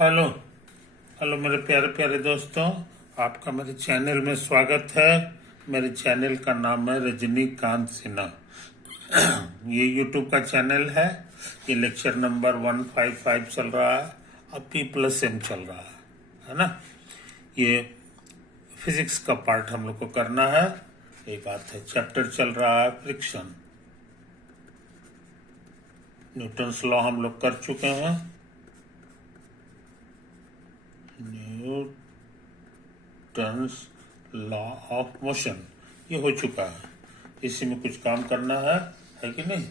Hello hello मेरे प्यारे प्यारे दोस्तों, आपका मेरे चैनल में स्वागत है। मेरे चैनल का नाम है रजनीकांत सिन्हा। ये यूट्यूब का चैनल है। ये लेक्चर नंबर 155 चल रहा है। अब P+M चल रहा है ना। ये फिजिक्स का पार्ट हम लोग को करना है। एक बात है, चैप्टर चल रहा है फ्रिक्शन। न्यूटन्स लॉ हम लोग कर चुके हैं। न्यूटन्स लॉ ऑफ मोशन ये हो चुका है। इसी में कुछ काम करना है कि नहीं।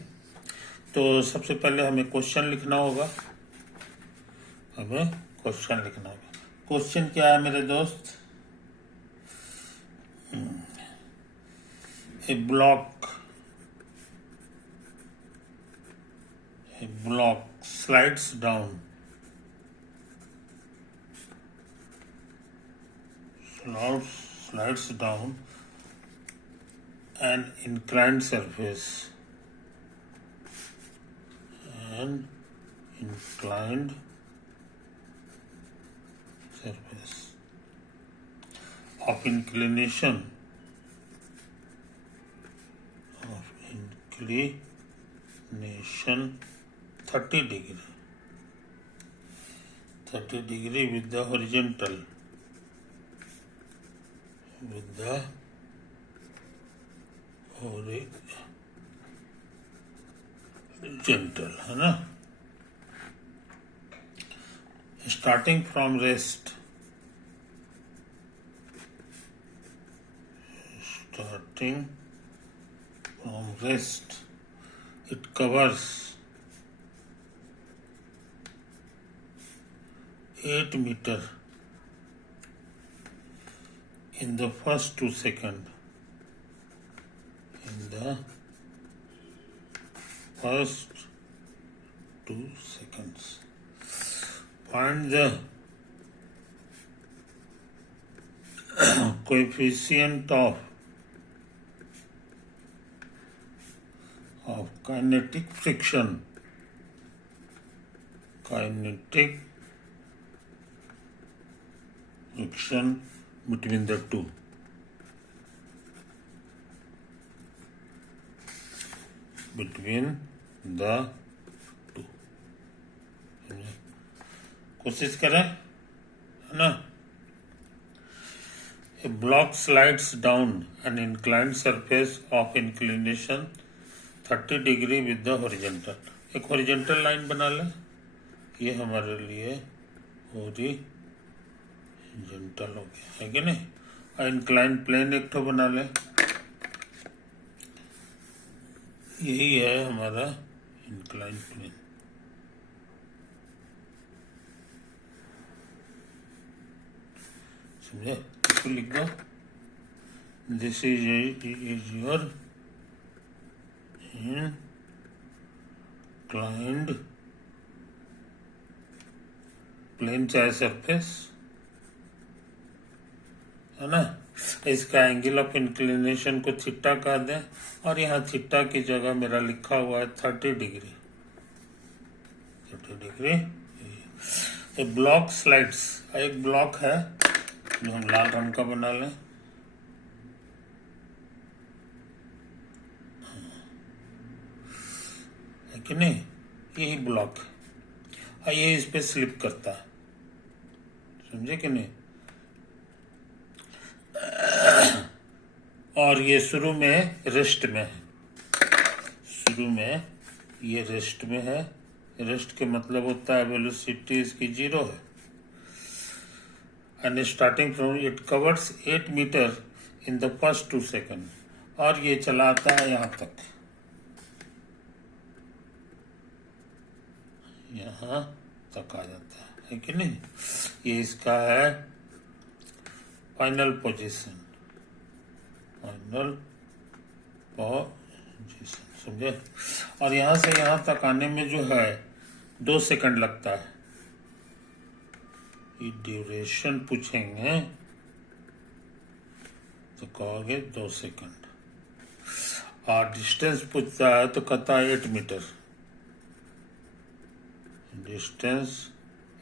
तो सबसे पहले हमें क्वेश्चन लिखना होगा। क्वेश्चन क्या है मेरे दोस्त? A block slides down an inclined surface of inclination 30 degree with the horizontal है ना। Starting from rest it covers 8 meter in the first 2 seconds. Find the coefficient of kinetic friction between the two. कोशिश करें, है ना। A block slides down an inclined surface of inclination 30 degree with the horizontal. एक horizontal line बना लें। ये हमारे लिए horizontal हो गया, है कि नहीं। और inclined plane एक तो बना लें। यही है हमारा inclined plane। समझे? इसको लिख दो। This is your inclined plane चाहे सरफेस, है ना। इसका एंगल ऑफ इंक्लिनेशन को थीटा कह दें, और यहाँ थीटा की जगह मेरा लिखा हुआ है 30 डिग्री। ये ब्लॉक स्लाइड्स, एक ब्लॉक है जो हम लाल रंग का बना लें। है कि नहीं, यही ब्लॉक है और ये इस पे स्लिप करता है। समझे कि नहीं। और ये शुरू में रेस्ट में है। ये रेस्ट में है। रेस्ट के मतलब होता है वेलोसिटी इसकी 0 है। And starting from it covers 8 metre in the first 2 second. और ये चला आता है यहाँ तक आ जाता है कि नहीं। ये इसका है फाइनल पोजीशन। समझे। और यहाँ से यहाँ तक आने में जो है 2 सेकंड लगता है। ये ड्यूरेशन पूछेंगे तो कहोगे 2 सेकंड। और डिस्टेंस पूछता है तो कहता है 8 मीटर। डिस्टेंस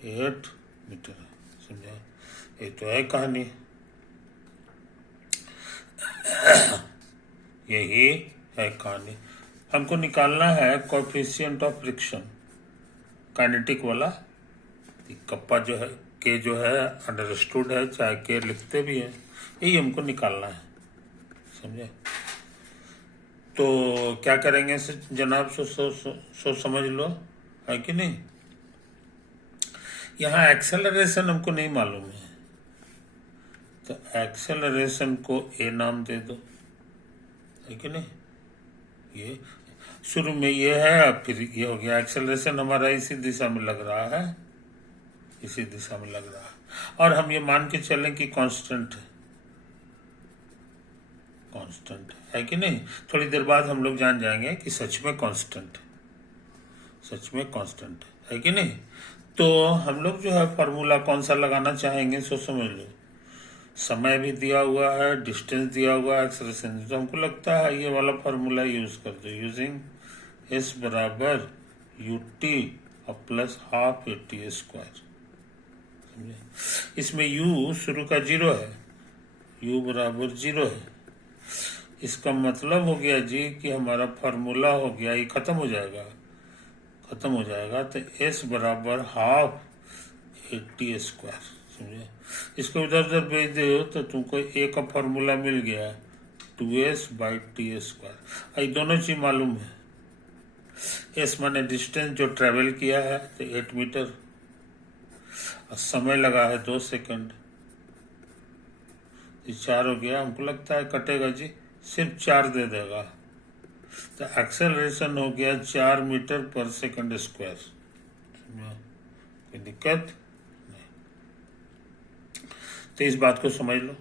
8 मीटर है, समझा? ये तो है कहानी, यही है कहानी। हमको निकालना है कोएफिशिएंट ऑफ फ्रिक्शन, काइनेटिक वाला। कप्पा जो है, के जो है अंडरस्टूड है, चाहे के लिखते भी हैं, यही हमको निकालना है, समझे? तो क्या करेंगे जनाब, सो समझ लो, है कि नहीं? यहाँ एक्सेलरेशन हमको नहीं मालूम है, तो एक्सेलरेशन को ए नाम दे दो, है कि नहीं? ये शुरू में ये है, अब फिर ये हो गया। एक्सेलरेशन हमारा इसी दिशा में लग रहा है, इसी दिशा में लग रहा है, और हम ये मान के चलें कि कांस्टेंट है, कांस्टेंट है कि नहीं? थोड़ी देर बाद हम लोग जान जाएंगे कि सच में कांस्टेंट है, सच में कांस्टेंट है कि नहीं? तो हम लोग जो है फार्मूला कौन सा लगाना चाहेंगे, सो समझ लो। समय भी दिया हुआ है, डिस्टेंस दिया हुआ है, एक्सेलरेशन, तो हमको लगता है ये वाला फार्मूला यूज कर दो। यूजिंग एस बराबर U T plus half A T square. इसमें u शुरू का 0 है, u बराबर 0 है। इसका मतलब हो गया जी कि हमारा फार्मूला हो गया, ये खत्म हो जाएगा, खत्म हो जाएगा। तो s बराबर हाफ ए टी स्क्वायर, समझे? इसको इधर उधर भेज दो तो तुमको a का फार्मूला मिल गया, 2s/t²। ये दोनों चीज मालूम है। s माने डिस्टेंस जो ट्रेवल किया है, तो 8 मीटर, और समय लगा है 2 सेकंड, 4 हो गया। हमको लगता है कटेगा जी, सिर्फ 4 दे देगा, तो एक्सेलरेशन हो गया 4 मीटर पर सेकंड स्क्वायर। कोई दिक्कत नहीं? तो इस बात को समझ लो,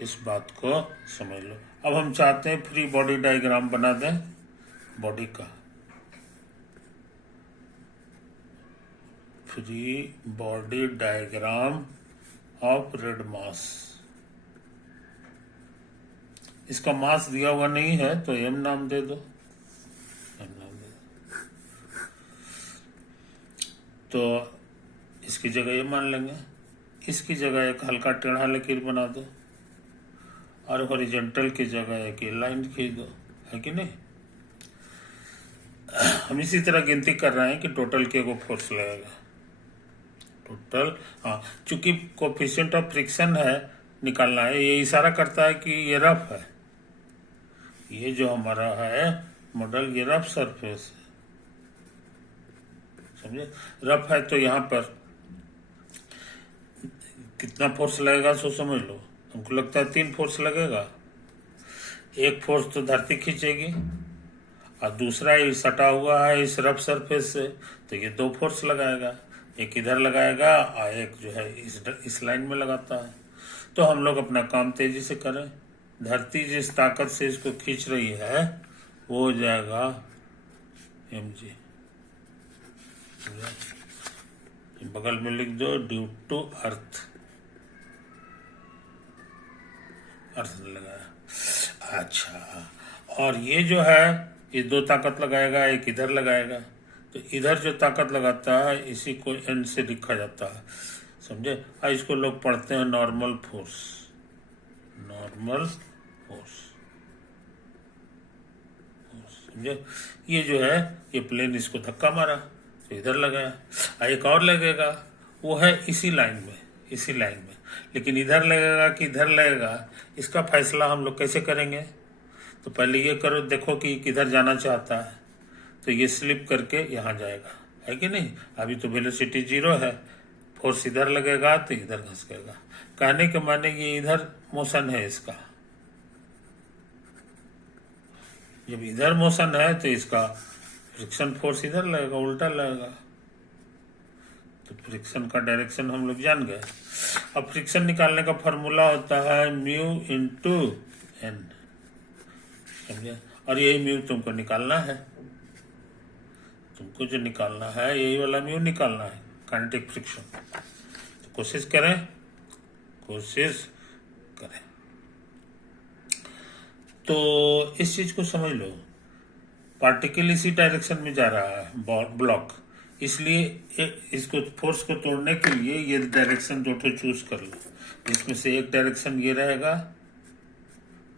इस बात को समझ लो। अब हम चाहते हैं फ्री बॉडी डायग्राम बना दें, बॉडी का free body diagram of red mass. इसका मास दिया हुआ नहीं है, तो एम नाम दे दो, एम नाम दे दो। तो इसकी जगह ये मान लेंगे, इसकी जगह एक हल्का टेढ़ा लकीर बना दो, और हॉरिजॉन्टल की जगह एक लाइन खींच दो, है कि नहीं? हम इसी तरह गिनती कर रहे हैं कि टोटल के को फोर्स लगेगा, टोटल। हाँ, चूंकि कोएफिशिएंट ऑफ फ्रिक्शन है, निकालना है, ये इशारा करता है कि ये रफ है, ये जो हमारा है मॉडल, ये रफ सरफेस है, समझे? रफ है तो यहाँ पर कितना फोर्स लगेगा, सो समझ लो। हमको लगता है 3 फोर्स लगेगा। एक फोर्स तो धरती खींचेगी, और दूसरा ये सटा हुआ है इस रफ सरफेस से, तो ये 2 फोर्स लगाएगा, एक इधर लगाएगा और एक जो है इस लाइन में लगाता है। तो हम लोग अपना काम तेजी से करें। धरती जिस ताकत से इसको खींच रही है वो हो जाएगा mg, बगल में लिख दो ड्यू टू अर्थ, अर्थ लगाया। अच्छा, और ये जो है ये 2 ताकत लगाएगा, एक इधर लगाएगा, तो इधर जो ताकत लगाता है इसी को एन से लिखा जाता है, समझे? और इसको लोग पढ़ते हैं नॉर्मल फोर्स, नॉर्मल फोर्स, समझे? ये जो है ये प्लेन इसको धक्का मारा तो इधर लगाया, एक और लगेगा, वो है इसी लाइन में, इसी लाइन में, लेकिन इधर लगेगा कि इधर लगेगा, इसका फैसला हम लोग कैसे करेंगे? तो पहले ये करो, देखो कि किधर जाना चाहता है, तो ये स्लिप करके यहाँ जाएगा, है कि नहीं? अभी तो वेलोसिटी 0 है, फोर्स इधर लगेगा तो इधर घसकेगा। कहने के माने ये इधर मोशन है इसका, जब इधर मोशन है तो इसका फ्रिक्शन फोर्स इधर लगेगा, उल्टा लगेगा। तो फ्रिक्शन का डायरेक्शन हम लोग जान गए। अब फ्रिक्शन निकालने का फॉर्मूला होता है म्यू इंटू एन, समझे? और यही म्यू तुमको निकालना है, तुमको जो निकालना है यही वाला म्यू निकालना है, काइनेटिक फ्रिक्शन। तो कोशिश करें, कोशिश करें। तो इस चीज को समझ लो, पार्टिकल इसी डायरेक्शन में जा रहा है, ब्लॉक इसलिए इसको फोर्स को तोड़ने के लिए ये डायरेक्शन दो ठो चूज कर लो। इसमें से एक डायरेक्शन ये रहेगा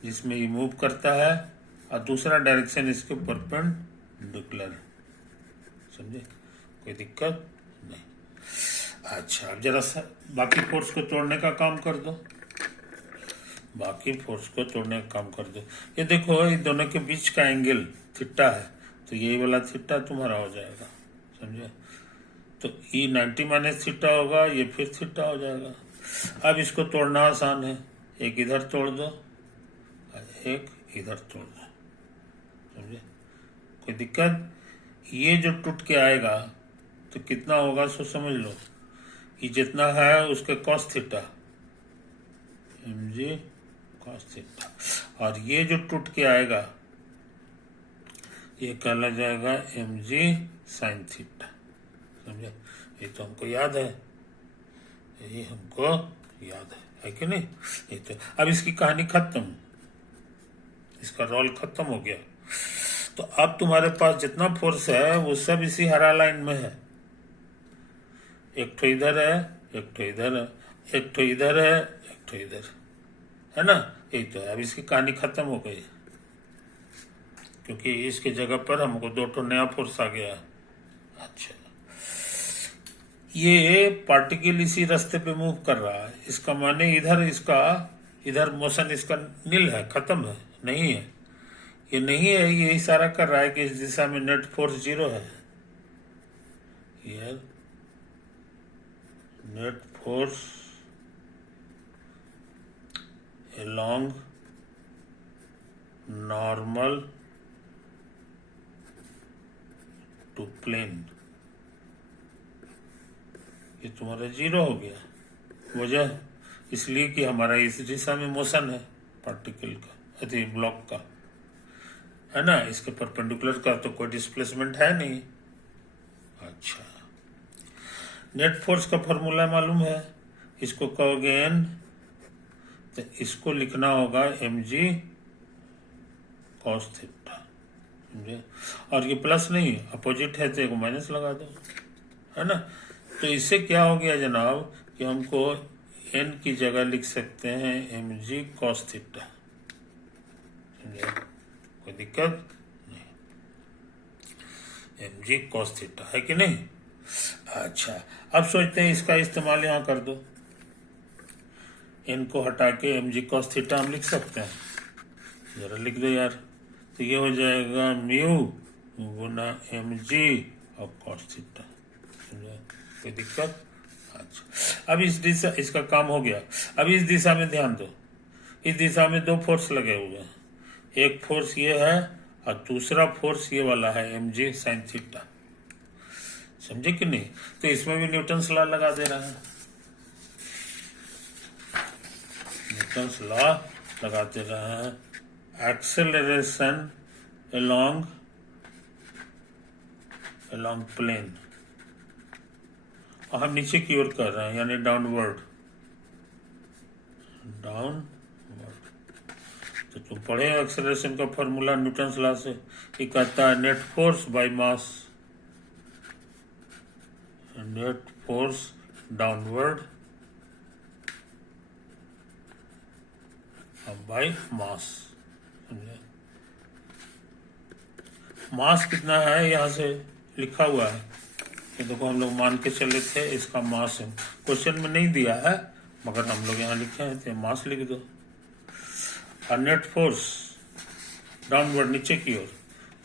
जिसमें ये मूव करता है, और दूसरा डायरेक्शन इसके परपेंडिकुलर है। समझे? कोई दिक्कत नहीं। अच्छा, अब जरा सा बाकी फोर्स को तोड़ने का काम कर दो। बाकी फोर्स को तोड़ने का काम कर दो। ये देखो, ये दोनों के बीच का एंगल थीटा है, तो यही वाला थीटा तुम्हारा हो जाएगा। समझे? तो ई 90 माइनस थीटा होगा, ये फिर थीटा हो जाएगा। अब इसको तोड़ना आसान है, एक इधर तोड़ दो और एक इधर तोड़ दो। समझे? कोई दिक्कत? ये जो टूट के आएगा तो कितना होगा सो समझ लो। ये जितना है उसके cos theta mg cos theta, और ये जो टूट के आएगा ये कहला जाएगा mg साइन थीटा। समझे? ये तो हमको याद है, ये हमको याद है कि नहीं? ये तो अब इसकी कहानी खत्म, इसका रोल खत्म हो गया। तो अब तुम्हारे पास जितना फोर्स है वो सब इसी हरा लाइन में है। एक ठो इधर है, एक ठो इधर है, एक ठो इधर है, एक ठो इधर है ना? यही तो है। अब इसकी कहानी खत्म हो गई, क्योंकि इसके जगह पर हमको दो ठो नया फोर्स आ गया। अच्छा, ये पार्टिकल इसी रास्ते पे मूव कर रहा है, इसका माने इधर मोशन इसका नील है, खत्म है, नहीं है। ये नहीं है, ये इशारा कर रहा है कि इस दिशा में नेट फोर्स 0 है। ये net force along normal to plane, ये तुम्हारा 0 हो गया। वजह इसलिए कि हमारा इस दिशा में मोशन है पार्टिकल का, अति ब्लॉक का, है ना? इसके परपेंडिकुलर का तो कोई डिस्प्लेसमेंट है नहीं। अच्छा, नेट फोर्स का फॉर्मूला मालूम है, इसको कहोगे n, तो इसको लिखना होगा mg cos थीटा। समझे? और ये प्लस नहीं, अपोजिट है तो एक माइनस लगा दो, है ना? तो इससे क्या हो गया जनाब कि हमको n की जगह लिख सकते हैं mg cos थीटा। समझे? कोई दिक्कत नहीं, mg cos थीटा है कि नहीं? अच्छा, अब सोचते हैं इसका इस्तेमाल यहाँ कर दो। n को हटा के mg cos थीटा हम लिख सकते हैं, जरा लिख दो यार। तो ये हो जाएगा म्यू गुना mg और cos थीटा। कोई दिक्कत? अच्छा, अब इस दिशा, इसका काम हो गया। अब इस दिशा में ध्यान दो, इस दिशा में दो फोर्स लगे हुए हैं, एक फोर्स ये है और दूसरा फोर्स ये वाला है mg साइन थीटा। समझे कि नहीं? तो इसमें भी न्यूटन्स लॉ लगा दे रहा है, न्यूटन्स लॉ लगाते रहे हैं। एक्सेलरेशन along प्लेन, और हम नीचे की ओर कर रहे हैं, यानी डाउनवर्ड। तो तुम पढ़े एक्सेलरेशन का फॉर्मूला न्यूटन्स लॉ से, ये कहता है net force by mass, net force downward by mass. Mass कितना है यहाँ से लिखा हुआ है, ये देखो हम लोग मान के चले थे इसका मास है, क्वेश्चन में नहीं दिया है मगर हम लोग यहाँ लिखे हैं, तो मास लिख दो। और नेट फोर्स डाउनवर्ड नीचे की ओर,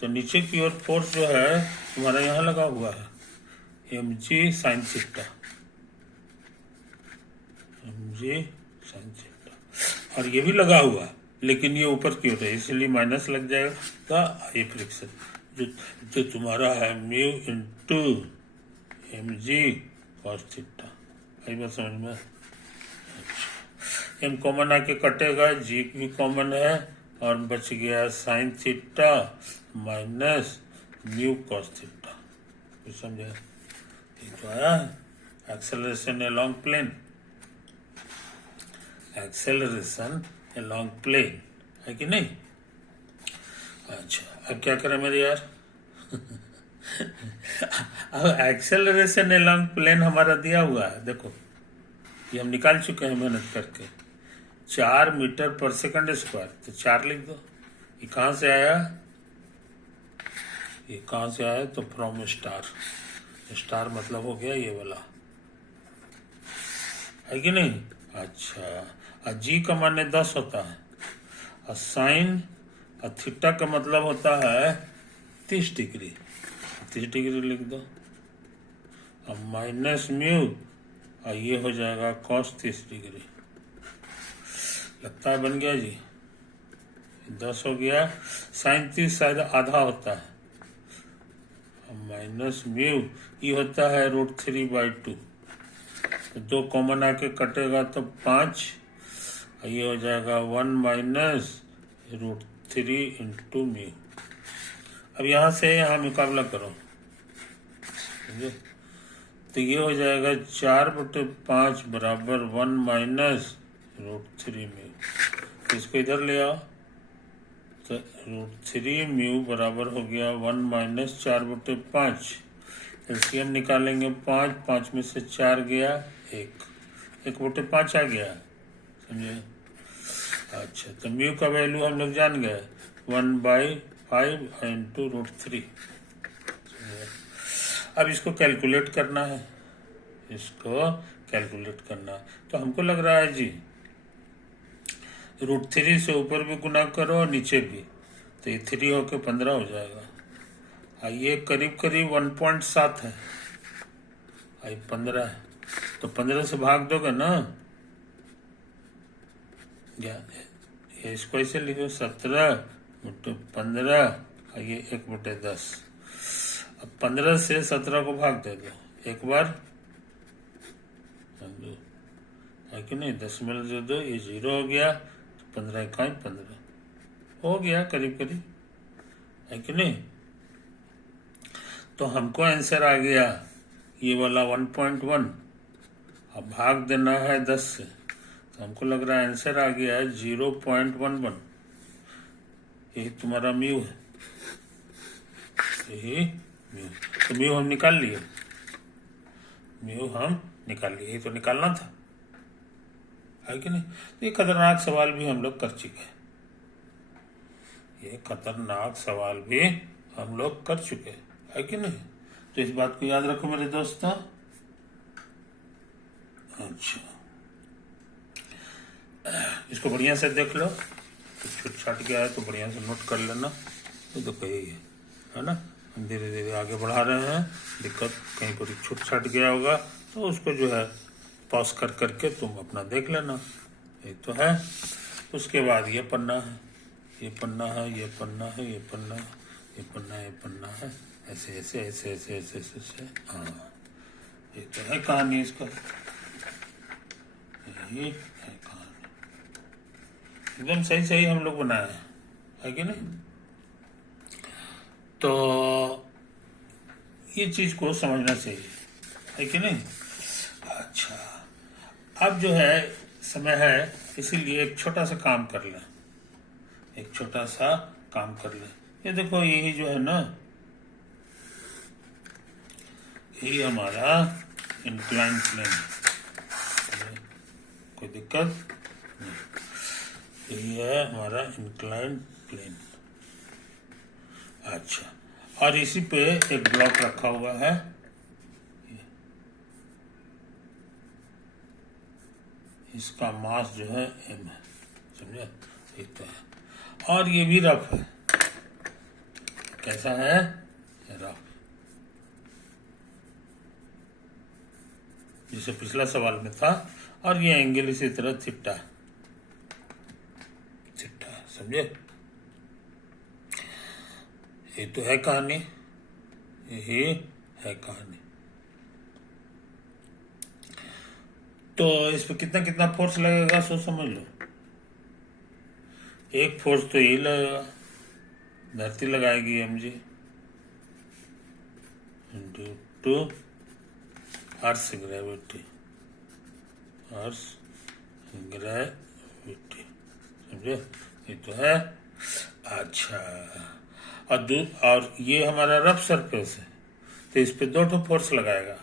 तो नीचे की ओर फोर्स जो है तुम्हारा यहाँ लगा हुआ है mg sine theta, mg sine theta, और ये भी लगा हुआ है लेकिन ये ऊपर की ओर है इसलिए माइनस लग जाएगा। ये फ्रिक्शन जो तुम्हारा है mu into mg cos theta, आई बात समझ में? m कॉमन आके कटेगा, g भी कॉमन है और बच गया sine theta minus mu cos theta. समझे? ये तो आया acceleration along plane, acceleration along plane, है कि नहीं? अच्छा, अब क्या करें मेरे यार? अब एक्सेलरेशन एलॉन्ग प्लेन हमारा दिया हुआ है, देखो ये हम निकाल चुके हैं मेहनत करके, 4 मीटर/सेकंड स्क्वायर। तो 4 लिख दो। ये कहाँ से आया, ये कहाँ से आया, तो फ्रॉम स्टार। स्टार मतलब हो गया ये वाला, है कि नहीं। अच्छा, और जी का माने 10 होता है, और साइन और थीटा का मतलब होता है 30 डिग्री। 30 डिग्री लिख दो। अब माइनस म्यू, और ये हो जाएगा कॉस 30 डिग्री। लगता है बन गया जी, 10 हो गया। साइन 30 शायद आधा होता है, माइनस म्यू ये होता है √3/2। तो 2 कॉमन आके कटेगा तो 5, और ये हो जाएगा 1 माइनस √3 इंटू म्यू। अब यहाँ से यहाँ मुकाबला करो, समझे। तो ये हो जाएगा 4/5 बराबर 1 माइनस √3 म्यू। तो इसको इधर ले आओ, तो √3 म्यू बराबर हो गया 1 माइनस 4/5। एलसीएम निकालेंगे 5, 5 में से 4 गया 1, 1/5 आ गया, समझे। अच्छा, तो म्यू का वैल्यू हम लोग जान गए, 1/5 इंटू √3। अब इसको कैलकुलेट करना है, इसको कैलकुलेट करना है। तो हमको लग रहा है जी √3 से ऊपर भी गुना करो और नीचे भी, तो ये 3 होके 15 हो जाएगा। और ये करीब करीब 1.7 है, और 15 है, तो 15 से भाग दोगे ना, ये इसको ऐसे लिखो 17/15, और ये 1/10। अब 15 से 17 को भाग दे दो एक बार, है कि नहीं, 10 में दे दो, ये 0 हो गया, 15 इकाई 15 हो गया करीब करीब, है कि नहीं। तो हमको आंसर आ गया ये वाला 1.1। अब भाग देना है 10 से, तो हमको लग रहा है आंसर आ गया है 0.11। यही तुम्हारा म्यू है, यही म्यू। तो म्यू हम निकाल लिए, म्यू हम निकाल लिए, यही तो निकालना था, है कि नहीं। तो ये खतरनाक सवाल भी हम लोग कर चुके हैं, ये खतरनाक सवाल भी हम लोग कर चुके हैं, है कि नहीं। तो इस बात को याद रखो मेरे दोस्तों। अच्छा, इसको बढ़िया से देख लो, तो छूट छाट गया है तो बढ़िया से नोट कर लेना। तो देखो यही है ना, हम धीरे धीरे आगे बढ़ा रहे हैं। दिक्कत कहीं पर छूट छाट गया होगा तो उसको जो है पॉज कर करके तुम अपना देख लेना, ये तो है। उसके बाद ये पन्ना है, ये पन्ना है, ये पन्ना है, ये पन्ना है, ये पन्ना है, ये पन्ना है, ऐसे ऐसे ऐसे ऐसे ऐसे ऐसे ऐसे। हाँ, ये तो है कहानी इसका, यही है कहानी। एकदम सही सही हम लोग बनाए है कि नहीं। तो ये चीज को समझना चाहिए, है कि नहीं। अच्छा, अब जो है समय है, इसीलिए एक छोटा सा काम कर लें, एक छोटा सा काम कर लें। ये देखो यही जो है ना, यही हमारा इंक्लाइन प्लेन, कोई दिक्कत नहीं, यही है हमारा इंक्लाइन प्लेन। अच्छा, और इसी पे एक ब्लॉक रखा हुआ है, इसका मास जो है m है, समझे, ठीक तो है। और ये भी रफ है, कैसा है, रफ, जैसे पिछला सवाल में था। और ये एंगल इसी तरह थीटा, थीटा, समझे। ये तो है कहानी, यही है कहानी। तो इस पे कितना कितना फोर्स लगेगा सो समझ लो। एक फोर्स तो यही लगेगा, धरती लगाएगी mg due to earth gravity, earth gravity, समझे, ये तो है। अच्छा, और ये हमारा रफ सरफेस है, तो इस पे दो ठो फोर्स लगाएगा,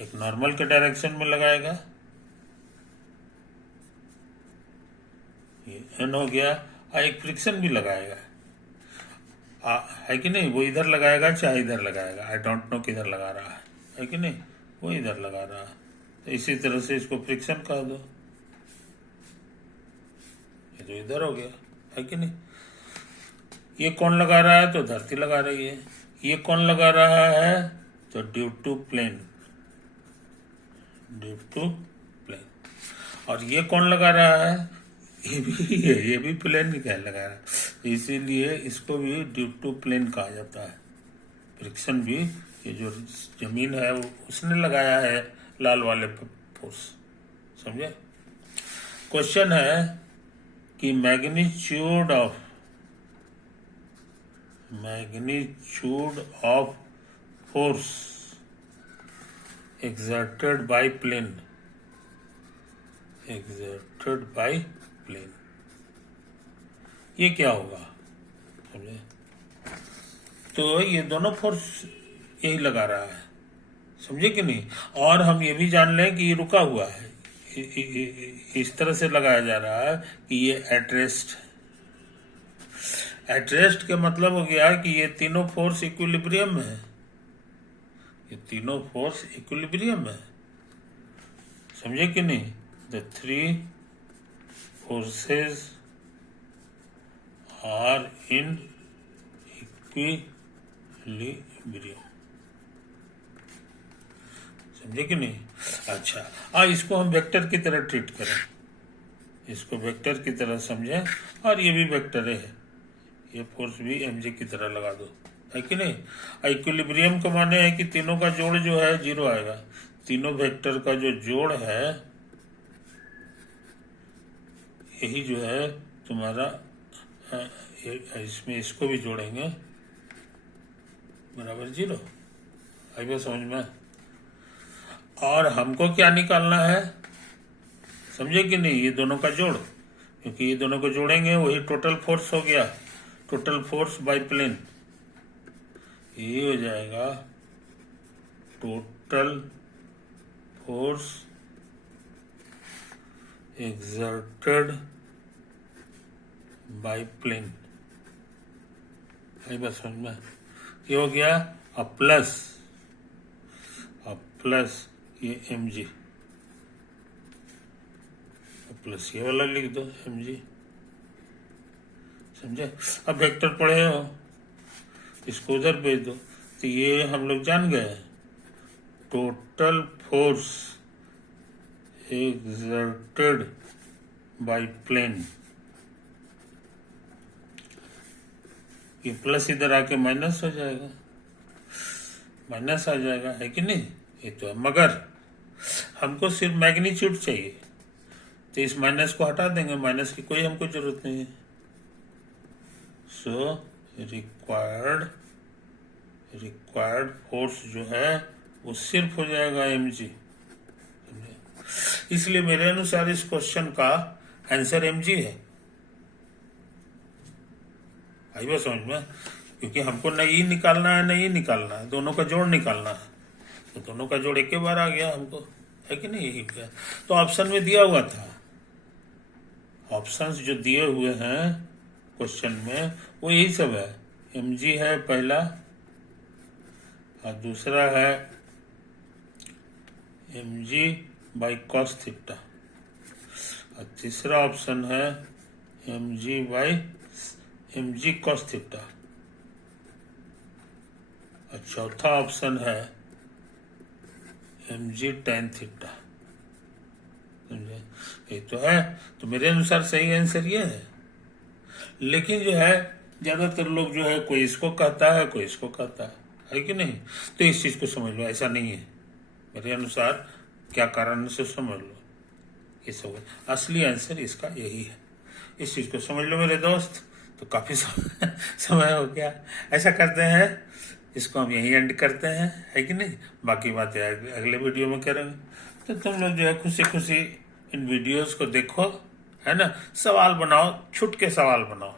एक नॉर्मल के डायरेक्शन में लगाएगा, ये एन हो गया, और एक फ्रिक्शन भी लगाएगा, है कि नहीं। वो इधर लगाएगा चाहे इधर लगाएगा, आई डोंट नो किधर लगा रहा है कि नहीं, वो इधर लगा रहा है। तो इसी तरह से इसको फ्रिक्शन कह दो, ये तो इधर हो गया, है कि नहीं। ये कौन लगा रहा है, तो धरती लगा रही है। ये कौन लगा रहा है, तो due to plane, due to plane. और ये कौन लगा रहा है, ये भी प्लेन ही कह लगा रहा है, इसीलिए इसको भी ड्यू टू प्लेन कहा जाता है। फ्रिक्शन भी ये जो जमीन है वो उसने लगाया है, लाल वाले फोर्स, समझे। क्वेश्चन है कि magnitude of force exerted by plane, ये क्या होगा, समझे। तो ये दोनों फोर्स यही लगा रहा है, समझे कि नहीं। और हम ये भी जान लें कि ये रुका हुआ है, इस तरह से लगाया जा रहा है कि ये एटरेस्ट का मतलब हो गया कि ये तीनों फोर्स इक्विलिब्रियम है, ये तीनों फोर्स इक्विलिब्रियम है, समझे कि नहीं। The three forces are in equilibrium, समझे कि नहीं। अच्छा, इसको हम वेक्टर की तरह ट्रीट करें, इसको वेक्टर की तरह समझें, और ये भी वेक्टर है, ये फोर्स भी mg की तरह लगा दो, है कि नहीं। इक्विलिब्रियम का माने है कि तीनों का जोड़ जो है जीरो आएगा, तीनों वेक्टर का जो जोड़ है यही जो है तुम्हारा, इसमें इसको भी जोड़ेंगे बराबर जीरो, आई बात समझ में। और हमको क्या निकालना है, समझे कि नहीं, ये दोनों का जोड़, क्योंकि ये दोनों को जोड़ेंगे वही टोटल फोर्स हो गया, टोटल फोर्स बाय प्लेन, ये हो जाएगा total force exerted by plane, है बस समझ में। ये हो गया अब प्लस ये mg, प्लस ये वाला लिख दो mg, समझे। अब वेक्टर पढ़े हो, इसको उधर भेज दो, तो ये हम लोग जान गए, total force exerted by plane, ये प्लस इधर आके माइनस हो जाएगा, माइनस आ जाएगा, है कि नहीं। ये तो है, मगर हमको सिर्फ मैग्नीट्यूड चाहिए, तो इस माइनस को हटा देंगे, माइनस की कोई हमको जरूरत नहीं है। सो रिक्वायर्ड फोर्स जो है वो सिर्फ हो जाएगा mg, इसलिए मेरे अनुसार इस क्वेश्चन का आंसर mg है, आई बात समझ में। क्योंकि हमको न ये निकालना है न ये निकालना है, दोनों का जोड़ निकालना है, तो दोनों का जोड़ एक ही बार आ गया हमको, है कि नहीं, यही गया। तो ऑप्शन में दिया हुआ था, ऑप्शंस जो दिए हुए हैं क्वेश्चन में वो यही सब है, mg है पहला, और दूसरा है mg बाई कॉस थीटा, और तीसरा ऑप्शन है mg कॉस थीटा, और चौथा ऑप्शन है mg tan थीटा, समझे। ये तो है, तो मेरे अनुसार सही आंसर ये है। लेकिन जो है ज्यादातर लोग जो है कोई इसको कहता है कोई इसको कहता है कि नहीं। तो इस चीज को समझ लो, ऐसा नहीं है मेरे अनुसार, क्या कारण से समझ लो, ये सब असली आंसर इसका यही है। इस चीज को समझ लो मेरे दोस्त। तो काफी समय हो गया, ऐसा करते हैं, इसको हम यही एंड करते हैं, है कि नहीं। बाकी बातें अगले वीडियो में करेंगे। तो तुम लोग जो है खुशी खुशी इन वीडियोस को देखो, है ना, सवाल बनाओ, छुट के सवाल बनाओ,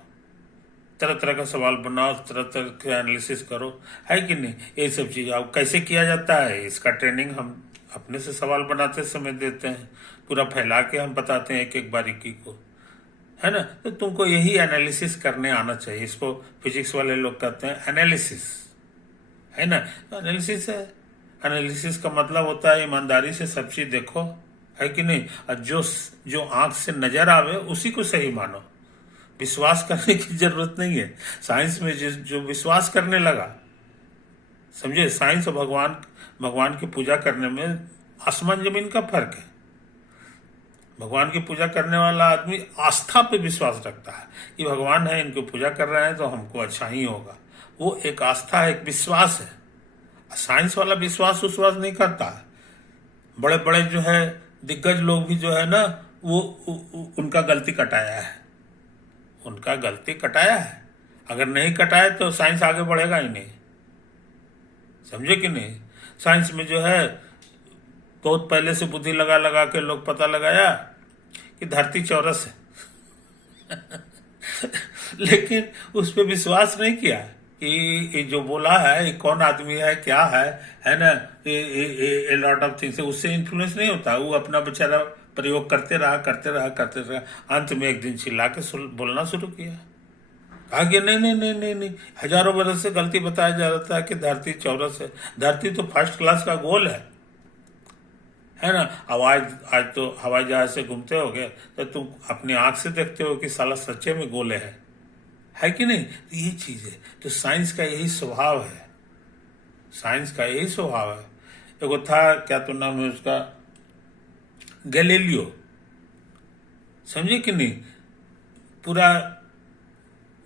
तरह तरह का सवाल बनाओ, तरह तरह के एनालिसिस करो, है कि नहीं। ये सब चीज़ अब कैसे किया जाता है, इसका ट्रेनिंग हम अपने से सवाल बनाते समय देते हैं, पूरा फैला के हम बताते हैं एक एक बारीकी को, है ना। तो तुमको यही एनालिसिस करने आना चाहिए। इसको फिजिक्स वाले लोग कहते हैं एनालिसिस, है ना। तो एनालिसिस है, एनालिसिस का मतलब होता है ईमानदारी से सब चीज देखो, है कि नहीं। और जो जो आंख से नजर आवे उसी को सही मानो, विश्वास करने की जरूरत नहीं है। साइंस में जो विश्वास करने लगा, समझे, साइंस और भगवान की पूजा करने में आसमान जमीन का फर्क है। भगवान की पूजा करने वाला आदमी आस्था पे विश्वास रखता है कि भगवान है, इनको पूजा कर रहे हैं तो हमको अच्छा ही होगा। वो एक आस्था है, एक विश्वास है। साइंस वाला विश्वास नहीं करता है। बड़े बड़े जो है दिग्गज लोग भी जो है ना, वो उनका गलती कटाया है, उनका गलती कटाया है। अगर नहीं कटाए तो साइंस आगे बढ़ेगा ही नहीं, समझे कि नहीं। साइंस में जो है बहुत पहले से बुद्धि लगा लगा के लोग पता लगाया कि धरती चौरस है लेकिन उस पर विश्वास नहीं किया कि ये जो बोला है ये कौन आदमी है, क्या है ना। ये लॉट ऑफ थिंग्स, उससे इन्फ्लुएंस नहीं होता। वो अपना बेचारा प्रयोग करते रहा। अंत में एक दिन चिल्ला के बोलना शुरू किया, कहा कि नहीं, हजारों बरस से गलती बताया जा रहा था कि धरती चौरस है। धरती तो फर्स्ट क्लास का गोल है ना। आज तो हवाई जहाज से घूमते हो गए तो तुम अपनी आंख से देखते हो कि साला सच्चे में गोले है कि नहीं। तो ये चीज है। तो साइंस का यही स्वभाव है, साइंस का यही स्वभाव है। एगो था, क्या तो नाम है उसका, गैलीलियो, समझे कि नहीं। पूरा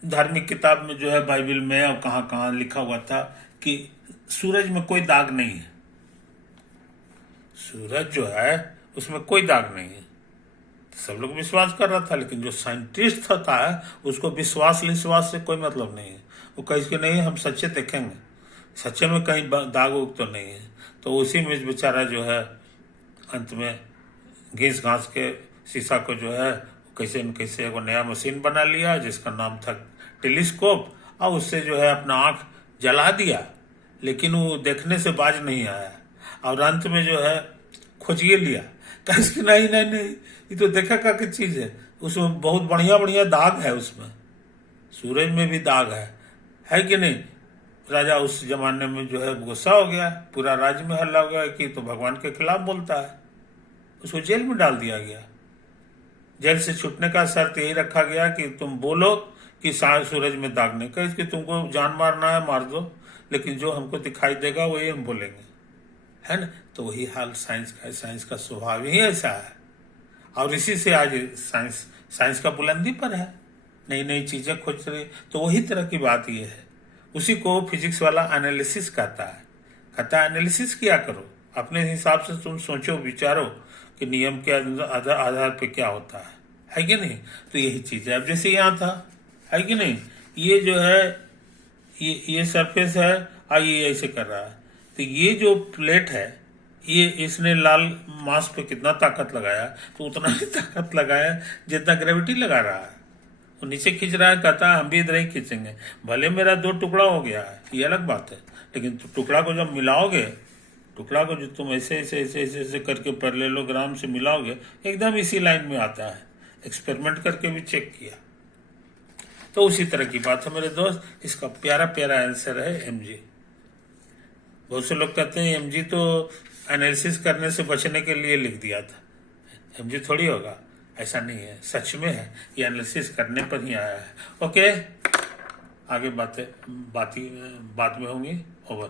धार्मिक किताब में जो है, बाइबल में और कहाँ कहाँ लिखा हुआ था कि सूरज में कोई दाग नहीं है, सूरज जो है उसमें कोई दाग नहीं है। सब लोग विश्वास कर रहा था, लेकिन जो साइंटिस्ट होता है उसको विश्वास से कोई मतलब नहीं है। वो कहे कि नहीं, हम सच्चे देखेंगे, सच्चे में कहीं दाग उग तो नहीं है। तो उसी में बेचारा जो है अंत में घिस घास के शीशा को जो है कैसे न कैसे एगो नया मशीन बना लिया जिसका नाम था टेलीस्कोप, और उससे जो है अपना आंख जला दिया, लेकिन वो देखने से बाज नहीं आया। और अंत में जो है खोजिए लिया, कहा नहीं, ये तो देखा का चीज है, उसमें बहुत बढ़िया दाग है, उसमें सूरज में भी दाग है कि नहीं। राजा उस जमाने में जो है गुस्सा हो गया, पूरा राज्य में हल्ला हो गया कि तो भगवान के खिलाफ बोलता है। उसको जेल में डाल दिया गया। जेल से छूटने का शर्त यही रखा गया कि तुम बोलो कि सूरज में दाग नहीं, कहे कि तुमको जान मारना है मार दो, लेकिन जो हमको दिखाई देगा वही हम बोलेंगे, है ना। तो वही हाल साइंस का है, साइंस का स्वभाव ही ऐसा है। और इसी से आज साइंस का बुलंदी पर है, नई नई चीजें खोज रही। तो वही तरह की बात ये है, उसी को फिजिक्स वाला एनालिसिस कहता है। एनालिसिस किया करो, अपने हिसाब से तुम सोचो विचारो कि नियम के आधार पे क्या होता है कि नहीं। तो यही चीज है। अब जैसे यहाँ था, है कि नहीं, ये जो है ये सरफेस है, ये ऐसे कर रहा है। तो ये जो प्लेट है, ये इसने लाल मास पे कितना ताकत लगाया, तो उतना ही ताकत लगाया जितना ग्रेविटी लगा रहा है। वो नीचे खींच रहा है, कहता है हम भी इधर ही खींचेंगे। भले मेरा 2 टुकड़ा हो गया है, ये अलग बात है, लेकिन टुकड़ा को जब मिलाओगे, टुकड़ा को जो तुम ऐसे करके पैरेललोग्राम से मिलाओगे, एकदम इसी लाइन में आता है। एक्सपेरिमेंट करके भी चेक किया। तो उसी तरह की बात है मेरे दोस्त। इसका प्यारा आंसर है एमजी। बहुत से लोग कहते हैं एमजी तो एनालिसिस करने से बचने के लिए लिख दिया था, एमजी थोड़ी होगा। ऐसा नहीं है, सच में है, ये एनालिसिस करने पर ही आया है। ओके, आगे बातें बाद में होंगी। ओवर।